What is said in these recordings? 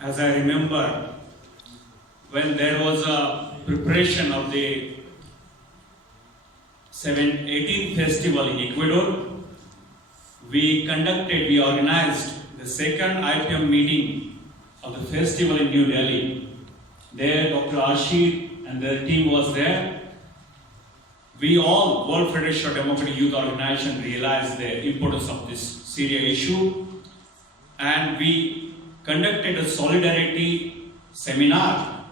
as I remember, when there was a preparation of the 18th festival in Ecuador, we organized the second IPM meeting of the festival in New Delhi. There, Dr. Ashir and their team was there. We all, World Federation of Democratic Youth Organization, realized the importance of this Syria issue, and we conducted a solidarity seminar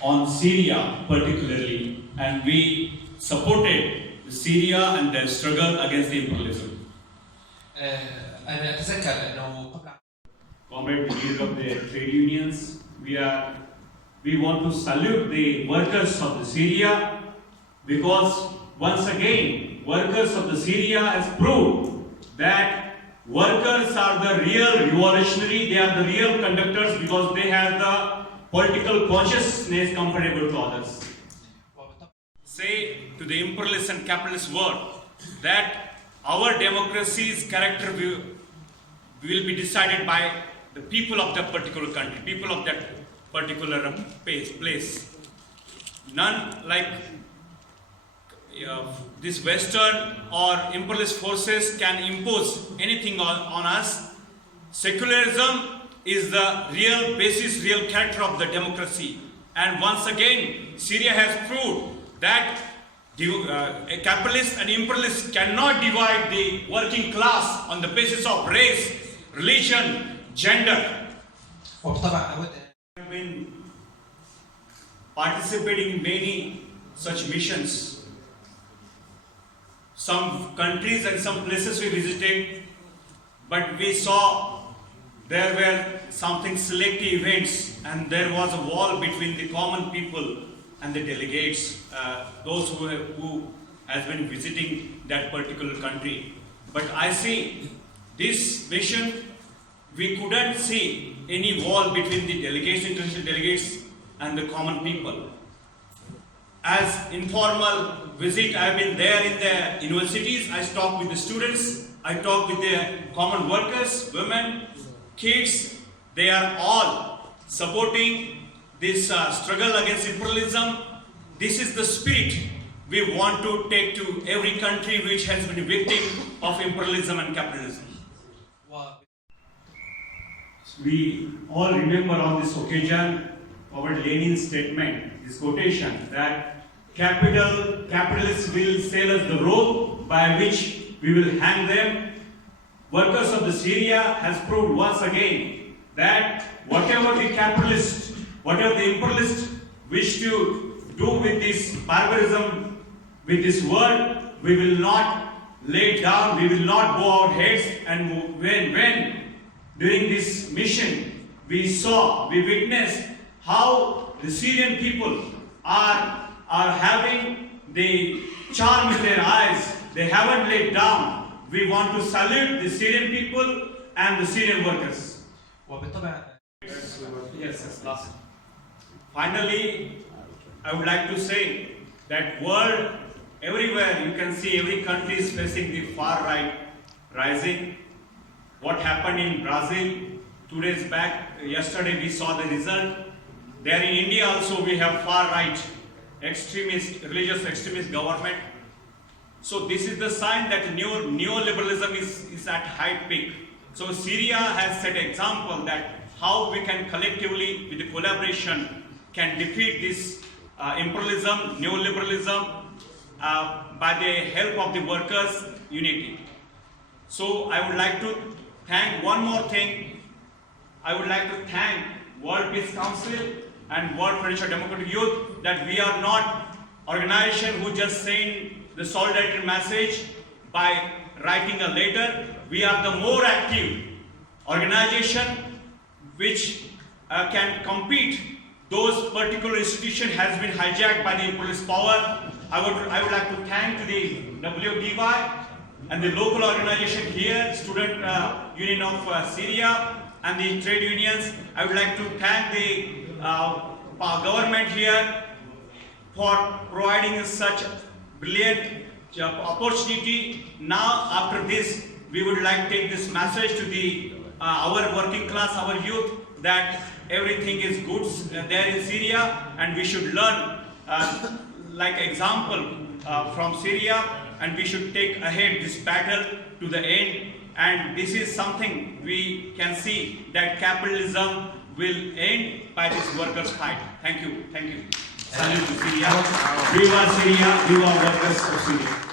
on Syria particularly, and we supported Syria and their struggle against the imperialism. أنا أتذكر أنه قبل Comrade leaders of the trade unions, we want to salute the workers of the Syria, because once again, workers of the Syria has proved that workers are the real revolutionary, they are the real conductors, because they have the political consciousness comparable to others. Say to the imperialist and capitalist world that our democracy's character will be decided by the people of that particular country, people of that particular place. None like this Western or imperialist forces can impose anything on us. Secularism is the real basis, real character of the democracy. And once again, Syria has proved that a capitalist and imperialist cannot divide the working class on the basis of race, religion, gender. وبالطبع أود I have been participating in many such missions. Some countries and some places we visited, but we saw there were something selective events, and there was a wall between the common people and the delegates, those who has been visiting that particular country. But I see this mission, we couldn't see any wall between the delegates, international delegates, and the common people. As informal visit, I've been there in the universities, I talked with the students, I talked with the common workers, women, kids. They are all supporting this struggle against imperialism. This is the spirit we want to take to every country which has been a victim of imperialism and capitalism. We all remember on this occasion our Lenin's statement, this quotation, that capitalists will sell us the rope by which we will hang them. Workers of the Syria has proved once again that whatever the capitalists, whatever the imperialists wish to do with this barbarism, with this world, we will not lay down, we will not bow our heads. And when during this mission we witnessed how the Syrian people are having the charm in their eyes, they haven't laid down. We want to salute the Syrian people and the Syrian workers. وبالطبع Yes, last. Finally, I would like to say that world, everywhere you can see every country is facing the far right rising. What happened in Brazil 2 days back, yesterday we saw the result. There in India also we have far right extremist, religious extremist government. So this is the sign that neoliberalism is at high peak. So Syria has set example that how we can collectively, with the collaboration, can defeat this imperialism, neoliberalism by the help of the workers' unity. So I would like to thank one more thing. I would like to thank World Peace Council and World Federation of Democratic Youth that we are not organization who just saying the solidarity message by writing a letter. We are the more active organization which can compete. Those particular institution has been hijacked by the imperialist power. I would like to thank the WDY and the local organization here, Student Union of Syria, and the trade unions. I would like to thank the government here for providing such brilliant opportunity. Now, after this, we would like to take this message to the our working class, our youth, that everything is good there in Syria, and we should learn like example from Syria, and we should take ahead this battle to the end. And this is something we can see, that capitalism will end by this workers' fight. Thank you. Salute to Syria. Viva Syria, viva workers of Syria.